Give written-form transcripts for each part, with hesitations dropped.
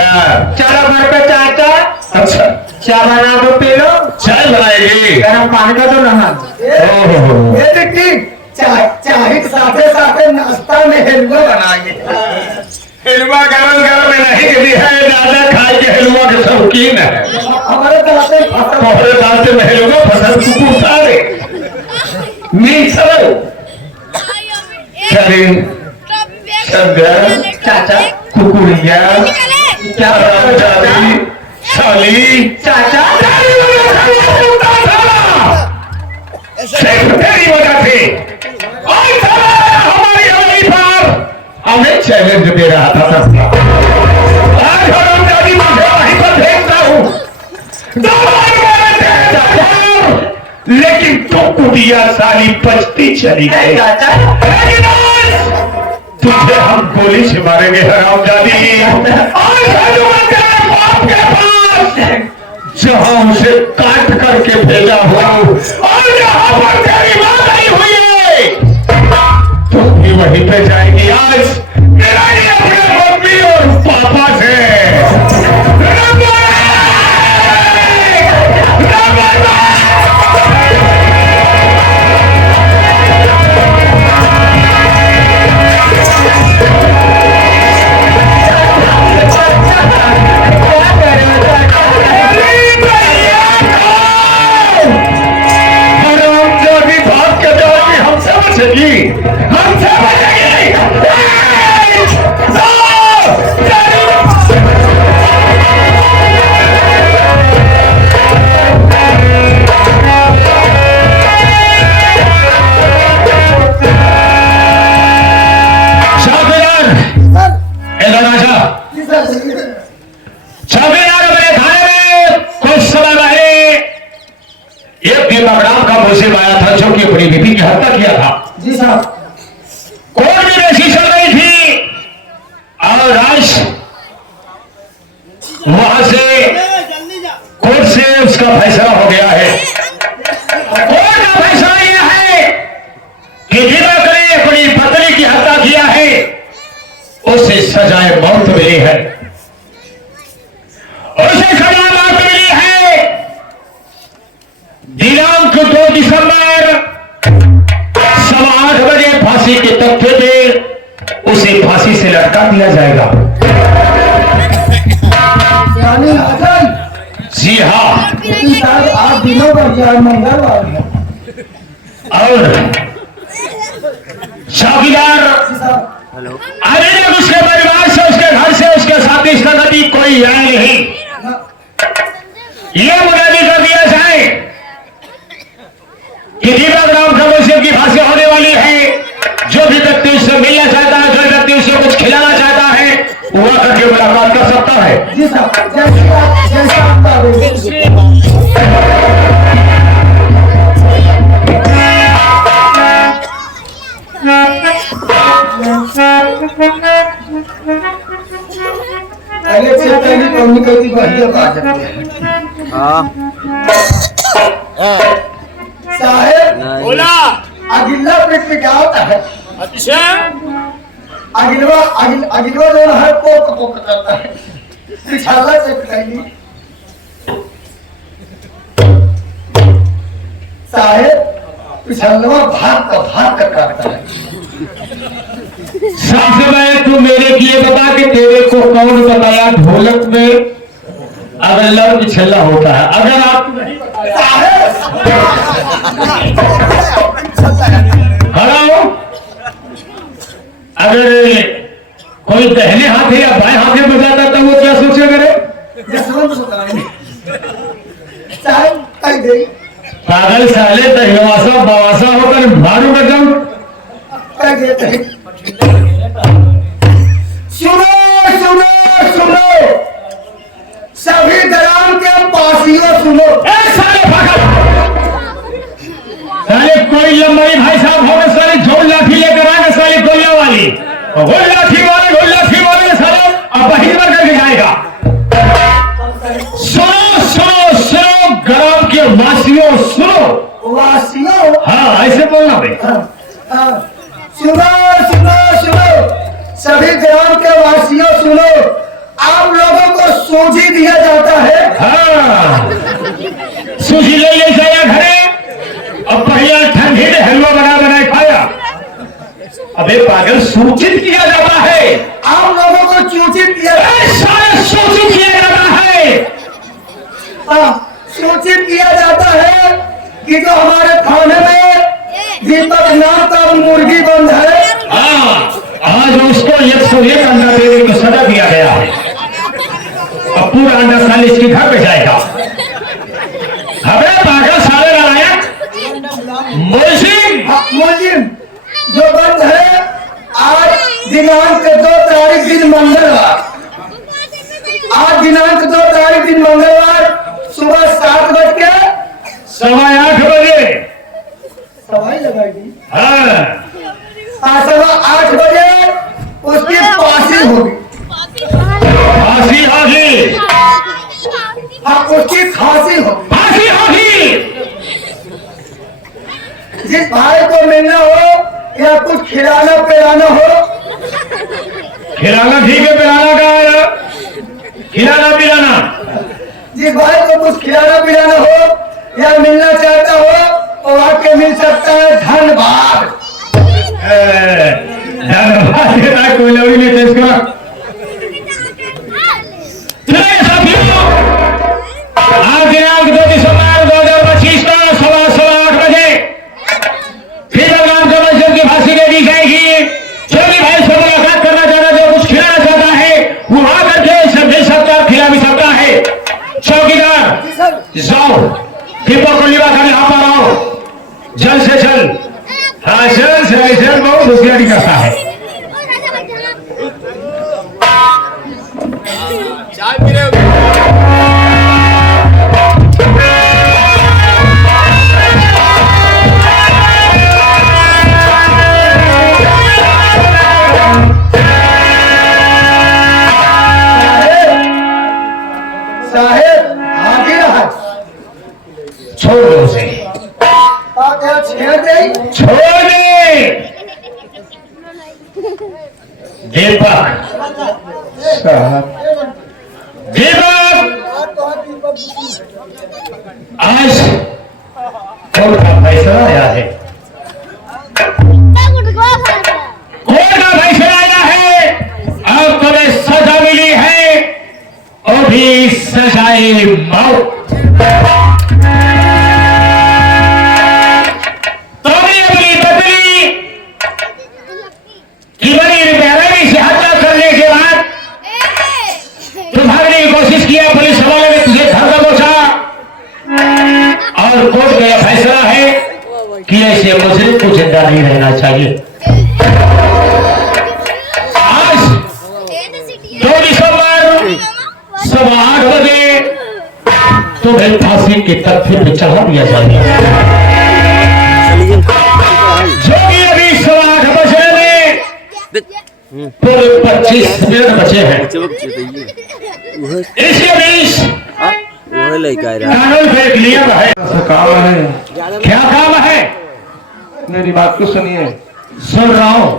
क्या? चलो घर पे चाचा। अच्छा चाय बना दो, पी लो। चाय बनाएगी? गरम पानी का तो नहा। चाय के साथे साथे नाश्ता में हलवा बनाएंगे। हलवा गरम गरम नहीं गिरी है, दादा खाए के हलवा के शौकीन है। हमारे दाते हमारे दाते में हलवा फसल कुकुर सारे मीठ सरो करीम शंकर चाचा कुकुरिया क्या रामचारी साली चाचा सेक्रेटरी वजह से और हमारी हमारी पर हमें चैलेंज दे रहा था सस्ता। आज रामचारी मुझे वहीं पर भेजता हूँ, लेकिन तो कुटिया साली बचती चली गई। लेकिन आज तुझे हम गोली से मारेंगे हरामजादी। आज जाऊंगा तेरे बाप के पास जहां उसे काट करके भेजा हुआ और जहां पर तेरी मां आई हुई है तो भी वहीं पे जाएगी। आज मेरा ही अपने मम्मी और पापा से अपनी बीबी की हत्या किया था। जी साहब। कोर्ट में रेसी चल रही थी और आज वहां से कोर्ट से उसका फैसला हो गया है। कोर्ट का फैसला यह है कि जिन्होंने ने अपनी पत्नी की हत्या किया है उसे सजाए मौत मिली है। उसे सजा मौत मिली है। दिनांक 2 दिसंबर 8:15 बजे फांसी के तख्ते पे उसे फांसी से लटका दिया जाएगा। जी हाँ, 8 दिनों पर मंगलवार और चौकीदार अभी तक उसके परिवार से, उसके घर से, उसके साथी संगति कोई आया नहीं। यह मुनादी कर दिया जाए कि दीपक राम कमल की फांसी होने वाली है। जो भी व्यक्ति उससे मिलना चाहता है, जो व्यक्ति उसे कुछ खिलाना चाहता है, वह करके मुलाकात कर सकता है। जी साहब, जैसा आपका पहले से पहले कम्युनिकेटी बढ़िया बात है। हाँ साहेब बोला। अगिला पेट पे क्या होता है? अच्छा, अगिलवा जो है पोक करता है, पिछाला से पिटाई। साहेब पिछलवा भाग कर काटता है। सबसे पहले तू मेरे लिए बता कि तेरे को कौन बताया ढोलक में अगर लव पिछला होता है? अगर आप खड़ा अगर कोई दाहिने हाथ या बाएं हाथ में बजाता तो वो क्या सोचे मेरे? पागल साले दहवासा बवासा होकर मारू गजम। सुनो सभी दलाल के पासियों सुनो। साले कोई लंबाई भाई साहब हो गए, साले झोल लाठी लेकर आए, साले गोलियां वाली गोल लाठी वाले साले अब बहिर में करके जाएगा। सुनो ग्राम के वासियों सुनो। वासियों? हाँ ऐसे बोलना भाई। सुनो सभी ग्राम के वासियों सुनो। आप लोगों को सूजी दिया जाता है। हाँ सूजी ले ले जाया घरे और बढ़िया ठंडी में हलवा बना बनाए खाया। अबे पागल सूचित किया जाता है, आप लोगों को सूचित किया सारा सूचित किया जाता है। सूचित किया जाता है कि जो हमारे खाने में दीपक नाम का मुर्गी बंद है, आज उसको 101 अंडा देने को सजा दिया गया है। अब पूरा अंडा साल इसके घर पे जाएगा। हमें पागल साले नालायक मुलजिम जो बंद है, आज दिनांक 2 तारीख दिन मंगलवार, आज दिनांक 2 तारीख दिन मंगलवार सुबह 7:08 सवाई लगाएगी। हाँ सवा 8 बजे उसकी फांसी होगी। फांसी होगी, उसकी फांसी होगी। फांसी होगी। जिस भाई को मिलना हो या कुछ खिलाना पिलाना हो, खिलाना ठीक है, पिलाना का है, खिलाना पिलाना। जिस भाई को कुछ खिलाना पिलाना हो या मिलना चाहता हो तो आके मिल सकता है। धन्यवाद। धन्यवाद देता कोई लोग नहीं थे इसका। आज दिनांक 2 दिसंबर 2025 को 8:15 बजे फिर नाम के मस्जिद की फांसी दे दी जाएगी। जो भी भाई से मुलाकात करना चाहता, जो कुछ खिलाना चाहता है वो आकर के सब दे सकता है, खिला भी सकता है। चौकीदार जाओ, दीपक को लिवा कर यहाँ पर आओ, जल्द से जल्द। हाँ जल्द से जल्द बहुत होशियारी करता है। चाय पी रहे हो? साहेब हाजिर है। छोड़ दो उसे, आप यहाँ छेड़ दे। छोड़ दे। दीपक दीपक आज कोर्ट का फैसला आया है, कोर्ट का फैसला आया है। अब तुम्हें सजा मिली है, और भी सजाए मौत। तुम्हें अपनी बदली की बड़ी बेरहमी से हत्या करने के बाद तुम भागने की कोशिश किया, पुलिस हवाले में तुझे घर दबोचा, और कोर्ट का यह फैसला है कि ऐसे मुजरिम को जिंदा नहीं रहना चाहिए। आज 2 दिसंबर 8:15 बजे तुम्हें फांसी की तख्ती पे चढ़ा दिया जाएगा। जो कि अभी 8:15 बजे में पूरे 25 मिनट बचे हैं। इसके बीच कानून पे एक नियम है। काम है, क्या काम है? मेरी बात को सुनिए। सुन रहा हूं।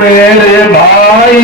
मेरे भाई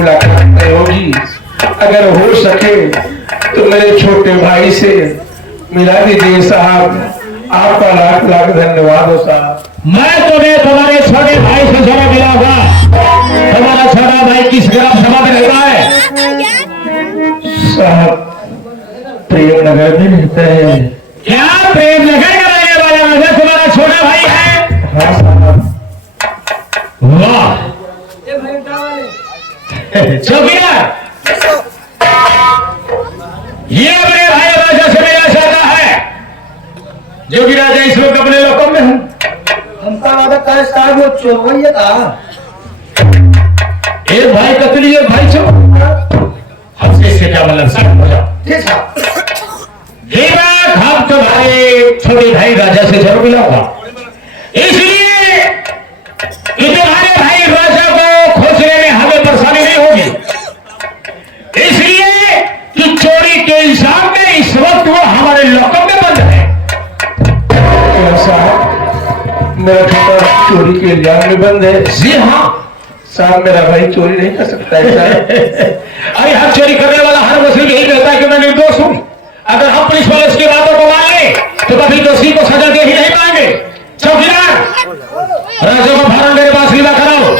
मुलाकात नहीं होगी। अगर हो सके तो मेरे छोटे भाई से मिला दीजिए साहब। आपका लाख लाख धन्यवाद हो साहब। मैं तुम्हें तुम्हारे छोटे भाई से जरा मिलाऊंगा। तुम्हारा छोटा भाई किस ग्राम सभा में रहता है? साहब प्रेम नगर में रहता है। क्या प्रेम नगर का रहने वाला नगर तुम्हारा छोटा भाई है? हाँ साहब। वाह चौकीदार, ये अपने भाई राजा से मिलना चाहता है, जो कि राजा इस वक्त अपने लोकों में हूं। हमका वादा कर साहब वो चोरवैया था। एक भाई कतली एक भाई चोर, हमसे इससे क्या मतलब? सब हो जाओ। ठीक साहब। हम तुम्हारे छोटे भाई राजा से जरूर मिलाऊंगा, इसलिए कि तुम्हारे भाई राजा को खोजने में हमें परेशानी नहीं होगी, इसलिए कि चोरी के इल्जाम में इस वक्त वो हमारे लोकों में बंद है। क्या साहब मेरा छोटा चोरी के इल्जाम में बंद है? जी हाँ साहब मेरा भाई चोरी नहीं कर सकता है साहब। अरे हर चोरी करने वाला हर मुस्लिम यही कहता है कि मैं निर्दोष हूं। अगर हम पुलिस वाले इसकी बातों को मान लें तो कभी दोषी को सजा दे ही नहीं पाएंगे। चौकीदार, राजा को फारन मेरे पास लीला कराओ।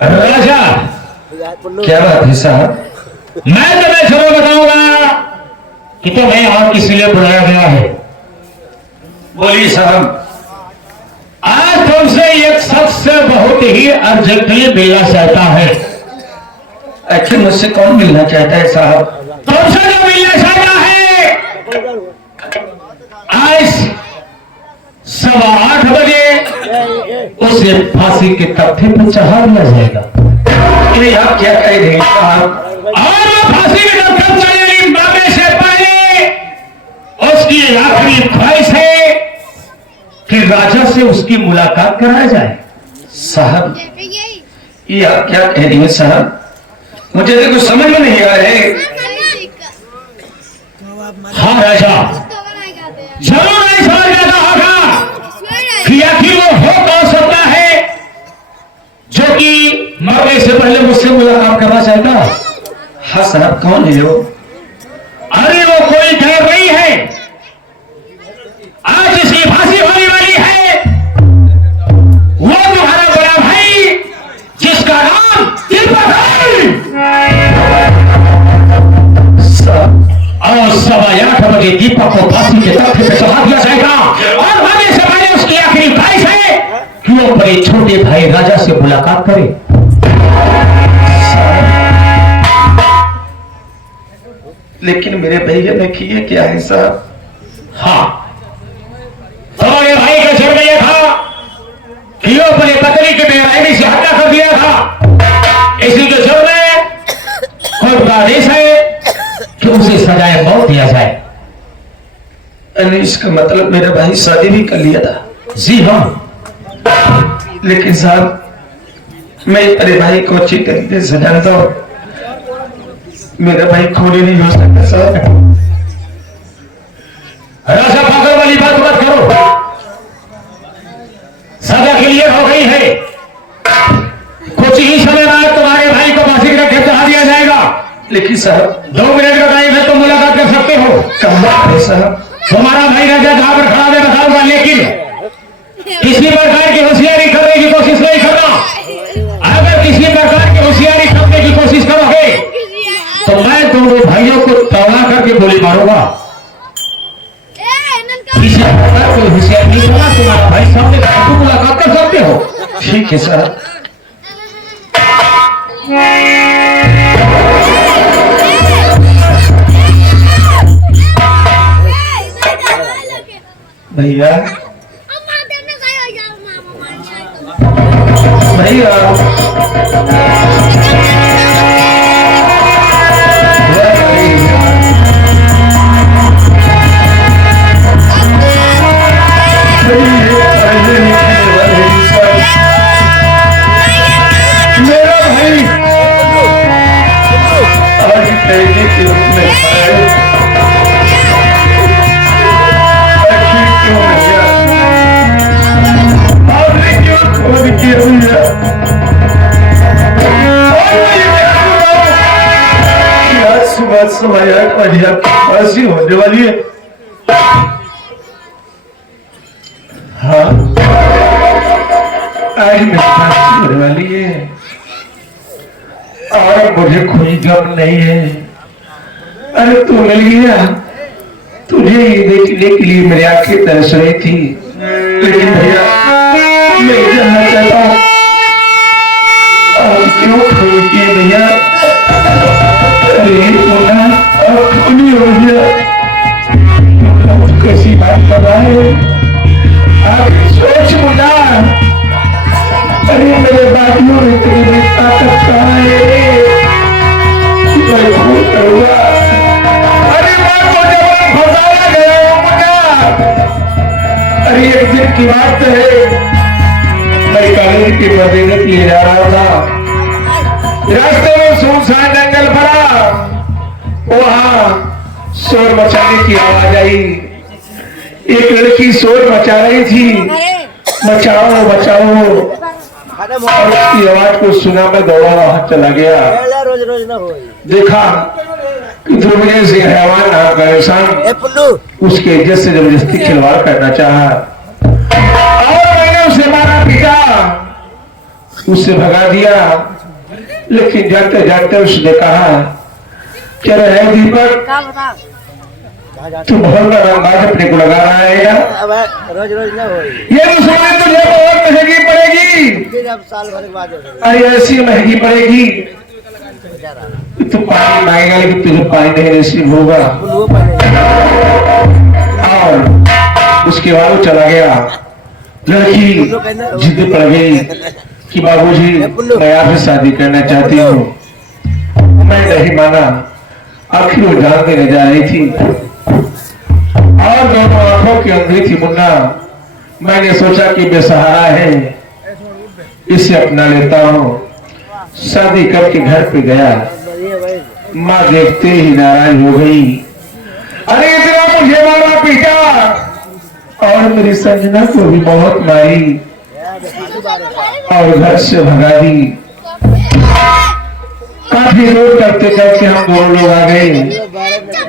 राजा, क्या बात है साहब? मैं तुम्हें जरूर बताऊंगा कि तुम्हें यहाँ किस लिए बुलाया गया है। बोलिए साहब। आज तुमसे एक शख्स बहुत ही अर्जेंटली मिलना चाहता है। आखिर मुझसे कौन मिलना चाहता है साहब? तुमसे जो मिलना चाहता है आज 8:15 बजे उसे फांसी के तख्ते पर चढ़ा दिया जाएगा। ये आप क्या कह रहे हैं साहब? और वो फांसी के तख्ते पर चढ़ने मांगने से पहले उसकी आखिरी ख्वाहिश है कि राजा से उसकी मुलाकात कराया जाए। साहब ये आप क्या कह रही हैं साहब? मुझे तो कुछ समझ में नहीं आ रहा है। हाँ राजा, जरूर नहीं समझ जाता होगा कि आखिर वो हो कौन सकता है जो कि मरने से पहले मुझसे मुलाकात करना चाहता। हाँ साहब कौन है वो? अरे वो कोई गैर नहीं है, आज इसकी फांसी होने वाली है वो तुम्हारा बड़ा भाई जिसका नाम दीपक है। और 8:15 बजे दीपक को फांसी के तख्ते पे चढ़ा दिया जाएगा और मरने से पहले उसकी आखिरी ख्वाहिश है कि वो अपने छोटे भाई राजा से मुलाकात करे। लेकिन मेरे भैया ने किए क्या है साहब? हाँ, तुम्हारे भाई का सिर में यह था कि वो अपने पत्नी की बेरहमी से हत्या कर दिया था। इसी के जुर्म में कोर्ट का आदेश है कि उसे सजाए मौत दिया जाए। यानी इसका मतलब मेरा भाई शादी भी कर लिया था? जी हाँ। लेकिन साहब मैं अरे भाई को अच्छी तरीके से जानता हूँ, मेरा भाई खूनी नहीं हो सकता साहब। राजा पागल वाली बात मत करो, सजा के लिए हो गई है। कुछ ही समय बाद तुम्हारे भाई को फांसी के तख्ते चढ़ा दिया जाएगा। लेकिन साहब 2 मिनट का टाइम है, तुम मुलाकात कर सकते हो। कहाँ है साहब? तुम्हारा भाई राजा जहां पर खड़ा है बताऊंगा, लेकिन किसी प्रकार की होशियारी करने की कोशिश नहीं करना। अगर किसी प्रकार की होशियारी करने की कोशिश करोगे तो मैं दोनों भाइयों को तौला करके गोली मारूंगा। किसी प्रकार कोई होशियारी नहीं करना, तुम्हारा भाई सामने तुम मुलाकात कर सकते हो। ठीक है साहब। भैया भैया भैया, आज सुबह समय बढ़िया फांसी होने वाली है। हाँ, आज मेरी फांसी होने वाली है और मुझे कोई गम नहीं है। अरे तू मिल गया, तुझे देखने के लिए मेरी आंखें तरस रही थी, लेकिन भैया मैं जानना चाहता हूँ आप क्यों खोई किए भैया? अरे बोला अब खूनी हो गया, कैसी बात कर रहा है आप? सोच मुन्ना, अरे मेरे बातियों में तेरी ताकत कहाँ है? मैं भूल करूँगा। अरे मैं तो जब फंसाया गया हूँ मुन्ना। अरे एक दिन की बात है, मैं कॉलेज के मदीने के लिए जा रहा था। रास्ते में सुनसान जंगल पड़ा, वहां शोर मचाने की आवाज आई। एक लड़की शोर मचा रही थी, बचाओ बचाओ, और उसकी आवाज को सुना, मैं दौड़ा वहां चला गया। रोज रोज ना हो देखा कि दुनिया से हैवान नाम का इंसान उसके इज्जत से जबरदस्ती खिलवाड़ करना चाहा और मैंने उसे मारा पीटा, उससे भगा दिया। लेकिन जाते जाते उसने कहा, चलो है दीपक, तू बहुत बड़ा अंदाज अपने को लगा रहा है, रोज रोज ना हो ये मुसलमान तुझे बहुत महंगी पड़ेगी। साल भर के बाद अरे ऐसी महंगी पड़ेगी, तू पानी मांगेगा लेकिन तुझे पानी नहीं नसीब होगा। और उसके बाद वो चला गया। लड़की जिद पड़ गई कि बाबूजी मैं आपसे शादी करना चाहती हूँ। मैं नहीं माना, आखिर वो जान देने जा रही थी और दोनों आंखों की अंधी थी मुन्ना। मैंने सोचा कि बेसहारा है, इसे अपना लेता हूँ। शादी करके घर पे गया, माँ देखते ही नाराज हो गई। अरे इतना मुझे मारा पीटा और मेरी संजना को भी बहुत मारी और घर से भगा दी। काफी रोड करते करते हम दोनों लोग आ गए।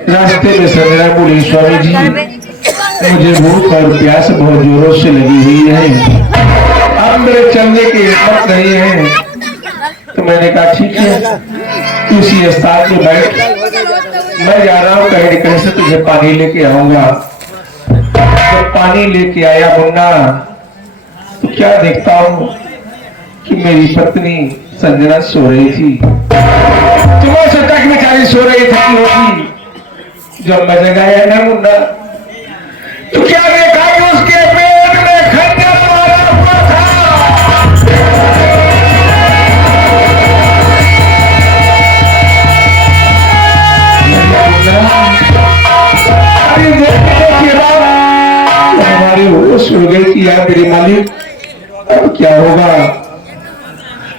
रास्ते में संजना बोली, स्वामी जी मुझे भूख और प्यास बहुत जोरों से लगी हुई है, अब मेरे चलने की हिम्मत नहीं है। तो मैंने कहा ठीक है, उसी स्थान पे बैठ, मैं जा रहा हूँ कहीं कहीं से तुझे पानी लेके आऊंगा। जब पानी लेके आया मुन्ना, तो क्या देखता हूँ कि मेरी पत्नी संजना सो रही थी। तुम्हें सोचा कि बेचारी सो रही थी होगी। जब मैं जगाया ना मुन्ना, तो क्या देखा कि उसके पेट में खंजर मारा हुआ था। अरे देखने के बाद हमारी होश उड़ गई कि यार मेरे मालिक अब क्या होगा?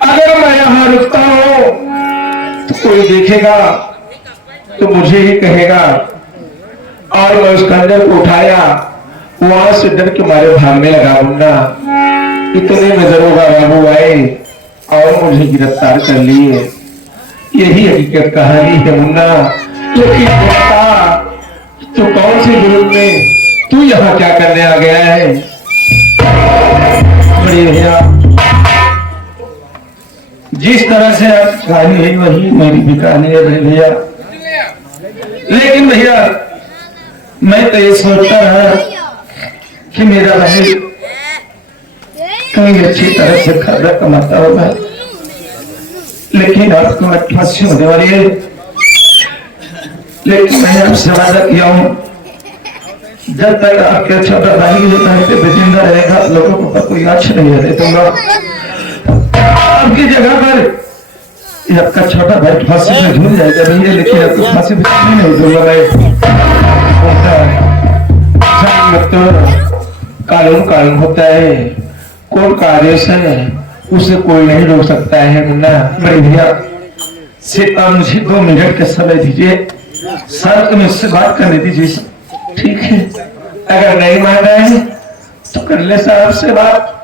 अगर मैं यहाँ रुकता हूँ तो कोई देखेगा तो मुझे ही कहेगा। और मैं उस खंजर को उठाया, वहां से डर के मारे भागने लगा मुन्ना। इतने में दरोगा बाबू आए और मुझे गिरफ्तार कर लिए। यही हकीकत कहानी है मुन्ना। लेकिन बता, तू कौन से जुर्म में, तू यहाँ क्या करने आ गया है? बड़ी भैया, जिस तरह से आप कहानी है वही मेरी भी कहानी है बड़े भैया। लेकिन भैया मैं तो ये सोचता रहा कि मेरा भाई कहीं अच्छी तरह से खर्चा कमाता होगा, लेकिन आपको 88 होने वाली है। लेकिन मैं आपसे वादा किया हूँ, जब तक आपके छोटा भाई जो कहीं जिंदा रहेगा, आप लोगों को कोई आँच नहीं रहने दूंगा। आपकी जगह पर आपका छोटा भाई फांसी में झूल जाएगा भैया, लेकिन आपको फांसी में नहीं दूंगा मैं। तो कानून कानून होता है, कोर्ट का आदेश है, उसे कोई नहीं रोक सकता है मुन्ना। मेरे भैया सिर्फ मुझे 2 मिनट का समय दीजिए, सर मुझसे बात करने दीजिए, ठीक है? अगर नहीं मान रहे हैं तो कर ले साहब से बात।